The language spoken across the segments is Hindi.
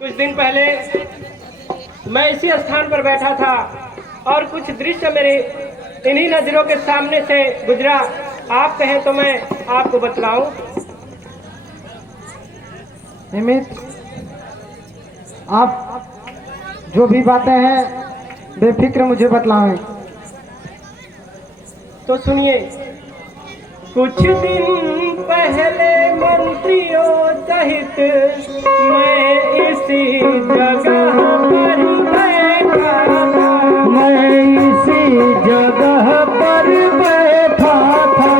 कुछ दिन पहले मैं इसी स्थान पर बैठा था और कुछ दृश्य मेरे इन्हीं नजरों के सामने से गुजरा। आप कहें तो मैं आपको बतलाऊं। निमित, आप जो भी बातें हैं बेफिक्र मुझे बतलाएं। तो सुनिए। कुछ दिन पहले मंत्रियों सहित मैं इसी जगह पर बैठा था। मैं इसी जगह पर बैठा था।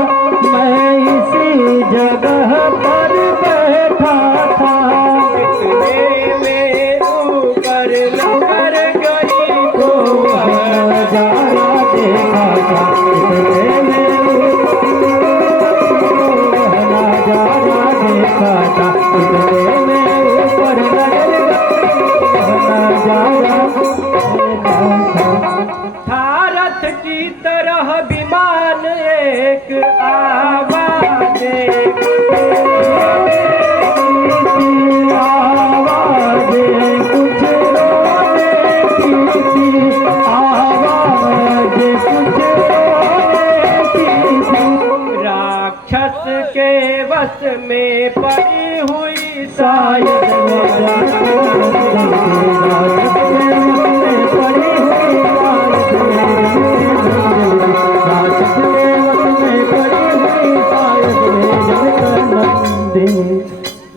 मैं इसी जगह पर बैठा था। इतने में ऊपर लहर गई तो नजारा देखा था। इतने में नजारा देखा था। इतने में ऊपर नजर नजारा था। रथ की तरह विमान एक आवाज आवाज कुछ रोने की थी। आवाज कुछ रोने की थी। राक्षस के वश में पड़ी हुई शायद वो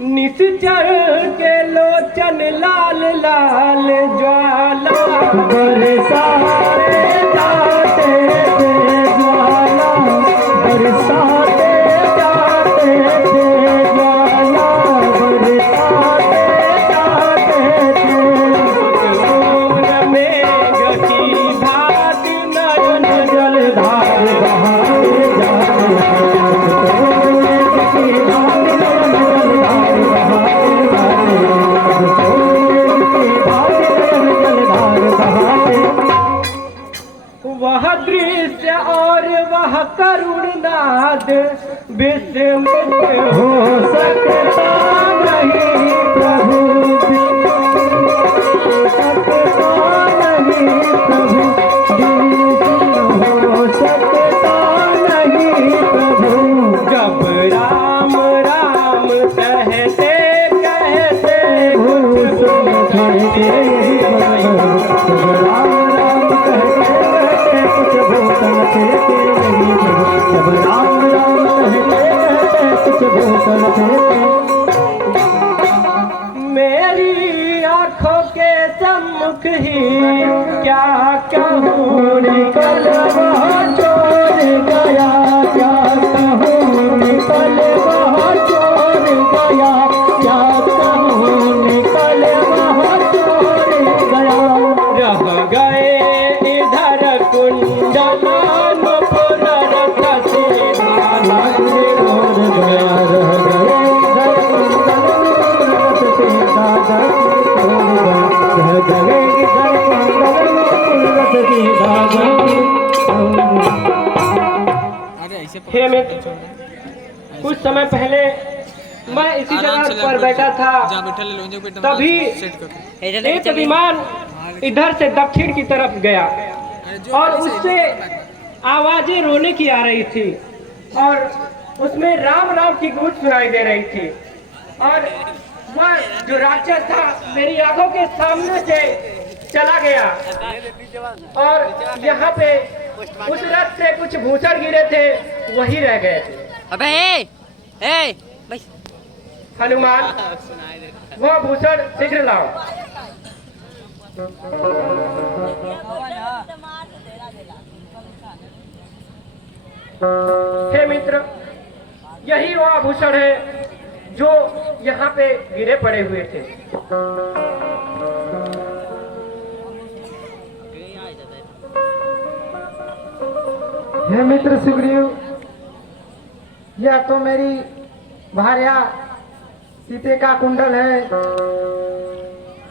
निश्चर के लोचन लाल लाल ज्वाला बरसाते जाते थे ज्वाला। बरसाते जाते थे ज्वाला। बरसाते जाते थे। उन में गति भात नयन जलधार बहाए जाते वह दृश्य और वह करुण नाद विस्मृत हो सकता नहीं प्रभु। सकता नहीं प्रभु। हो सकता नहीं प्रभु। जब राम राम कहते कहते कुछ कहते राम राम कहते कुछ भूतल फेंके नहीं प्रभु। जब राम राम कहते कुछ भूतल फेंके। मेरी आंखों के सम्मुख ही क्या कहूँ निकल वह चोर गया। क्या कहूँ निकल वह चोर गया। क्या कहूँ निकल वह चोर गया। रह गए इधर कुंडलान पुनरथ सीधा और गया रह गए इधर कुंडल सीधा रह गए इधर कुंडल सीधा। हे मित्र, कुछ समय पहले मैं इसी जगह पर बैठा था, तभी एक विमान इधर से दक्षिण की तरफ गया और उससे आवाजें रोने की आ रही थी और उसमें राम राम की गूंज सुनाई दे रही थी। और वह जो राक्षस था मेरी आंखों के सामने से चला गया और यहाँ पे उस रथ से कुछ भूषण गिरे थे, वही रह गए थे। अबे भाई हनुमान, वह भूषण शीघ्र लाओ। हे मित्र, यही वह आभूषण है जो यहाँ पे गिरे पड़े हुए थे। हे मित्र सुग्रीव, यह तो मेरी भार्या सीते का कुंडल है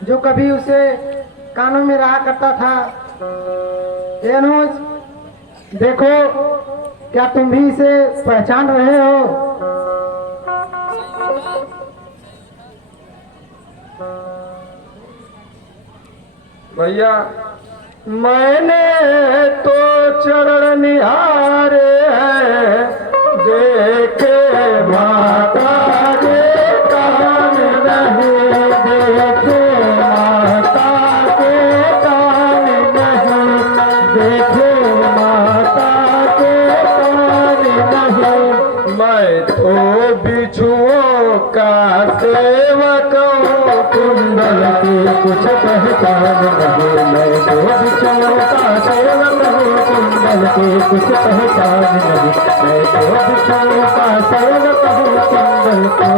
जो कभी उसे कानों में रहा करता था। हे अनुज, देखो, क्या तुम भी इसे पहचान रहे हो? भैया मैंने तो चरण निहारे हैं, देखे माता के कान नहीं, देखे माता के कान नहीं, देखे माता के कान नहीं। मैं तो बिच्छुओं का सेवक हूँ, कुंडल की कुछ पहचान नहीं। मैं तो बिच्छुओं का सेवक हूँ, कुंडल की कुछ पहचान नहीं। मैं तो बिच्छुओं का सेवक हूँ, कुंडल की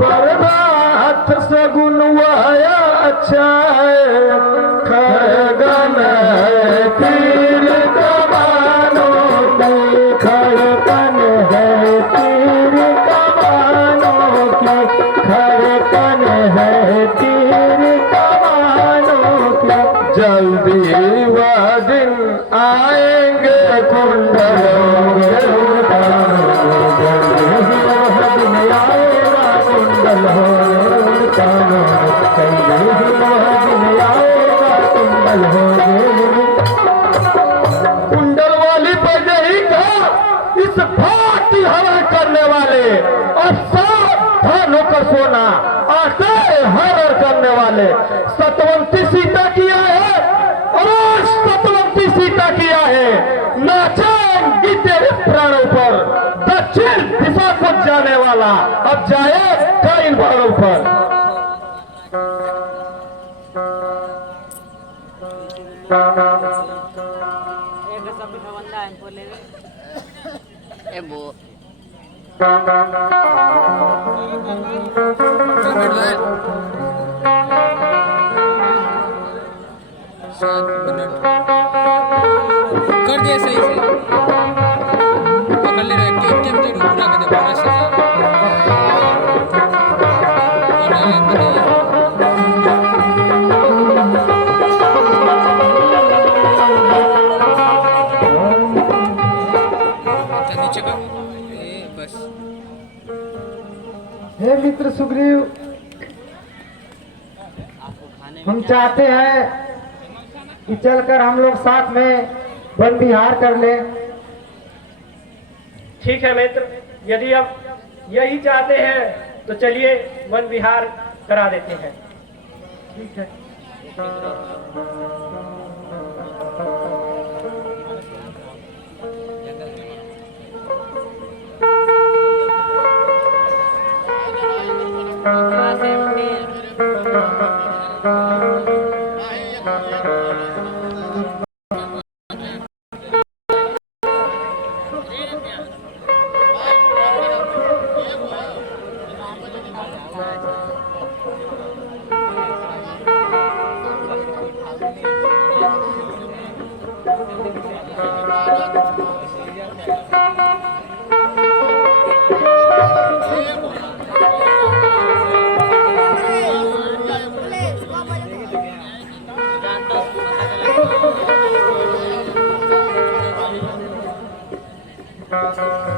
परमार्थ सगुन वाया अच्छा है, खड़गन है तीर कमानों की, खड़कन है तीर कमानों की, खड़कन है तीर कमानों की। जल्दी वह दिन आएंगे कुंडलों के उल्टानों के, जल्दी वह दिन आएगा कुंडल होंगे उल्टानों में, जल्दी वह दिन आएगा कुंडल होंगे। कुंडल वाली बजही का इस भांति हरण करने वाले और सावधान होकर सोना, आटे हरण करने वाले सतवंती सीता किया है और सतवंती सीता किया है। नाचेंगी तेरे प्राणों पर, दक्षिण दिशा को जाने वाला अब जाएगा इन प्राणों पर। ए वो कर दिया सही से पकड़ ले रहा है टेम जरूर पूरा कर दे पूरा से नीचे का बस। हे मित्र सुग्रीव, हम चाहते हैं कि चलकर हम लोग साथ में वन विहार कर ले। ठीक है मित्र, यदि आप यही चाहते हैं तो चलिए वन विहार करा देते हैं। ठीक है।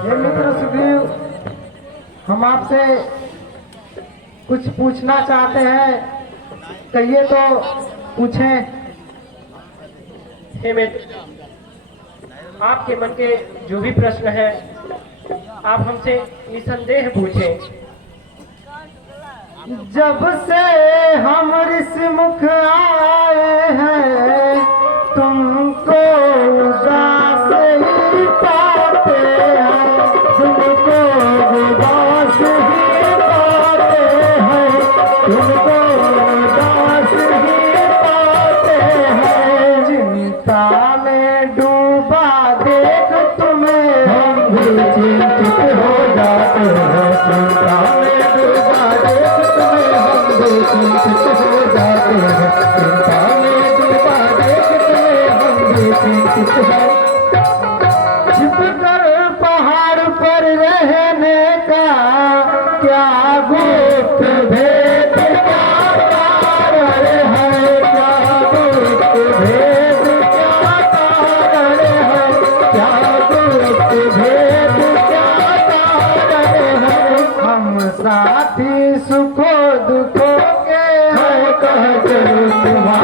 हे मित्र सुग्रीव, हम आपसे कुछ पूछना चाहते हैं, कहिए तो पूछें। हे मित्र, आपके मन के जो भी प्रश्न है आप हमसे निसंदेह पूछें। जब से हम ऋषिमुख आए हैं, तुमको उदास ही पाते हैं, तुमको उदास ही पाते हैं, तुमको उदास ही पाते हैं। चिंता में डूबा देख तुम्हें हम भी चिंतित हो जाते हैं, चिंता में डूबा देख तुम्हें हम भी चिंतित हो जाते हैं, चिंता में डूबा देख तुम्हें हम भी चिंतित हो। छिपकर पहाड़ पर रहने का क्या गुप्त भेद, क्या कारण है, क्या गुप्त भेद, क्या कारण है, क्या गुप्त भेद, क्या कारण है। हम साथी सुखो दुखों के हैं, कह जरूर तुम्हारे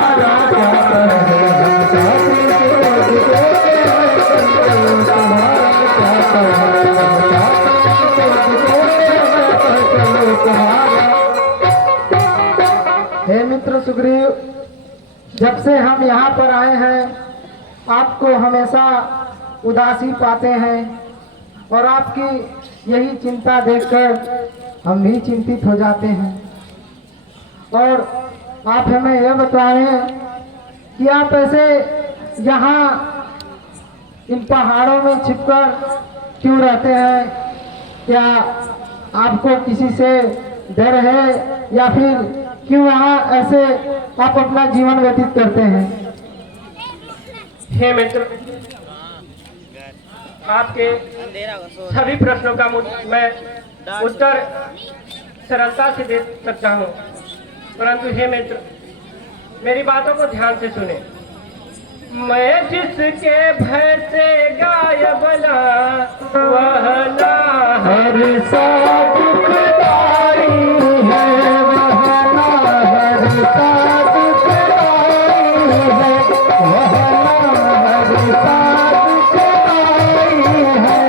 हे मित्र सुग्रीव, जब से हम यहाँ पर आए हैं आपको हमेशा उदासी पाते हैं और आपकी यही चिंता देखकर हम भी चिंतित हो जाते हैं। और आप हमें यह बताएं कि आप ऐसे यहाँ इन पहाड़ों में छिपकर क्यों रहते हैं? क्या आपको किसी से डर है या फिर क्यों यहाँ ऐसे आप अपना जीवन व्यतीत करते हैं? हे मित्र, आपके सभी प्रश्नों का मैं उत्तर सरलता से दे सकता हूँ, परंतु हे मित्र, मेरी बातों को ध्यान से सुने। मैं जिसके भय से गायब ना वह ना हर सा दुखदाई है, वह ना हर सा दुखदाई है, वह ना हर सा दुखदाई है।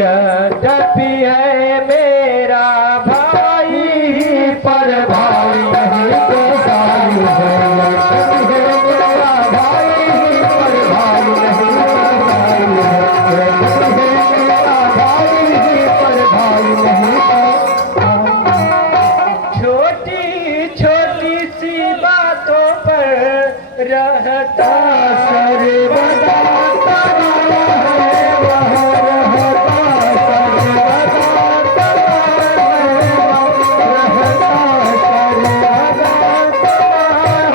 यद्यपि है मेरा भाई पर भाई नहीं तो साई है, यद्यपि है मेरा भाई पर भाई नहीं तो साई है, यद्यपि है मेरा भाई पर भाई नहीं तो। छोटी छोटी सी बातों पर रहता सर्वदा तरा है, वह रहता सर्वदा तरा है, रहता सर्वदा तरा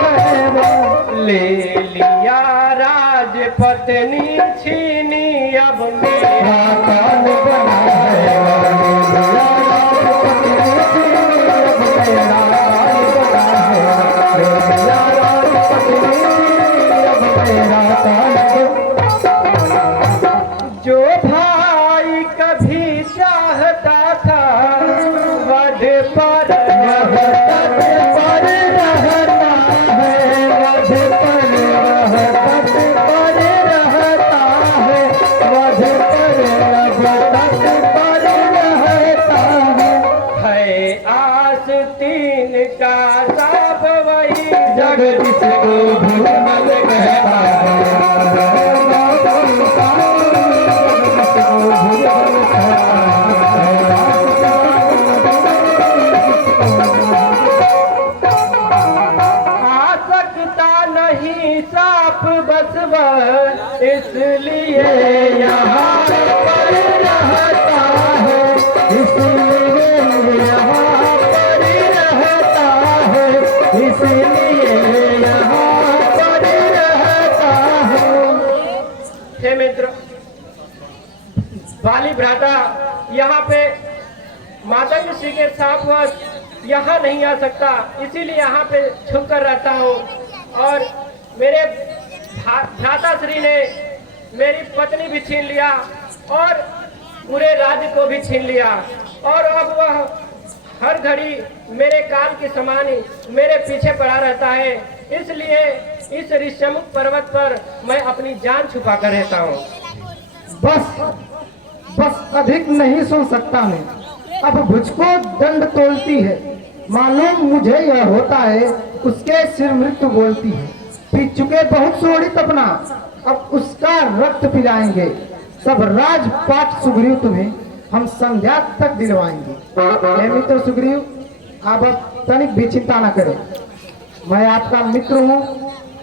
है वह। ले लिया राज पत्नी छीनी अब मेरा कान बना है, मेरा राजपति अब मेरा कान बना है, मेरा राजपति अब मेरा कान बना। जो भाई कभी चाहता था वध पर वह तट पर रहता है, वध पर वह तट पर रहता है, वध पर अब तट पर रहता है। आस्तीन का साप वही जगदीश को भूमल कहता है, जगदीश को भूमल कहता आ सकता नहीं साप बस वह, इसलिए यहाँ पर रहता है, इसलिए यहाँ पर रहता है, इसलिए यहाँ पर रहता है। हे मित्र, बाली भ्राता यहाँ पे मातंग श्री के सापवश यहाँ नहीं आ सकता, इसीलिए यहाँ पे छुप कर रहता हूँ। और मेरे भ्राता श्री ने मेरी पत्नी भी छीन लिया और पूरे राज्य को भी छीन लिया, और अब वह हर घड़ी मेरे काल के समान ही मेरे पीछे पड़ा रहता है। इसलिए इस ऋषमुख पर्वत पर मैं अपनी जान छुपा कर रहता हूँ। बस बस अधिक नहीं सुन सकता मैं, अब मुझको दंड तोलती है। मालूम मुझे यह होता है उसके सिर मृत्यु बोलती है। पी चुके बहुत शोणित अपना, अब उसका रक्त पिलाएंगे। सब राजपाट सुग्रीव तुम्हें हम संध्या तक दिलवाएंगे। हे मित्र सुग्रीव, आप अब तनिक भी चिंता न करें, मैं आपका मित्र हूँ।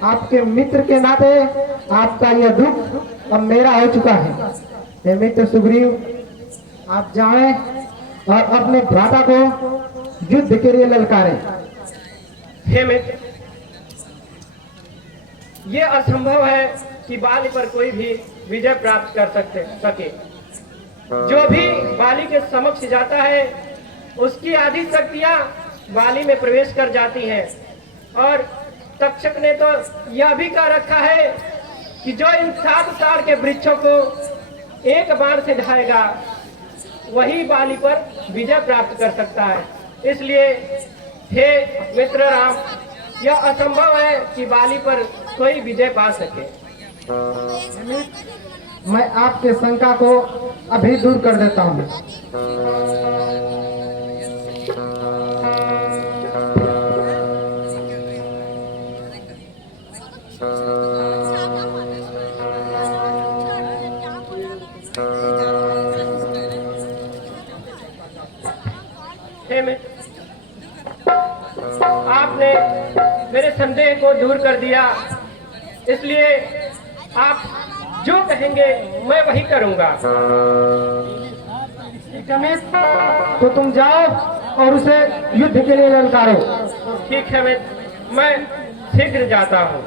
आपके मित्र के नाते आपका यह दुख अब मेरा हो चुका है। हे मित्र सुग्रीव, आप जाएं और अपने भ्राता को युद्ध के लिए ललकारें। हे मित्र, ये असंभव है कि बाली पर कोई भी विजय प्राप्त कर सके। जो भी बाली के समक्ष जाता है उसकी आधी शक्तियां बाली में प्रवेश कर जाती हैं। और तक्षक ने तो यह भी कह रखा है कि जो इन 7 ताड़ के वृक्षों को एक बार से ढाएगा वही बाली पर विजय प्राप्त कर सकता है। इसलिए हे मित्र राम, यह असंभव है कि बाली पर कोई विजय पा सके। मैं आपके शंका को अभी दूर कर देता हूँ। आपने मेरे संदेह को दूर कर दिया, इसलिए आप जो कहेंगे मैं वही करूंगा। ठीक है मित्र, तो तुम जाओ और उसे युद्ध के लिए ललकारो। ठीक है मैं शीघ्र जाता हूँ।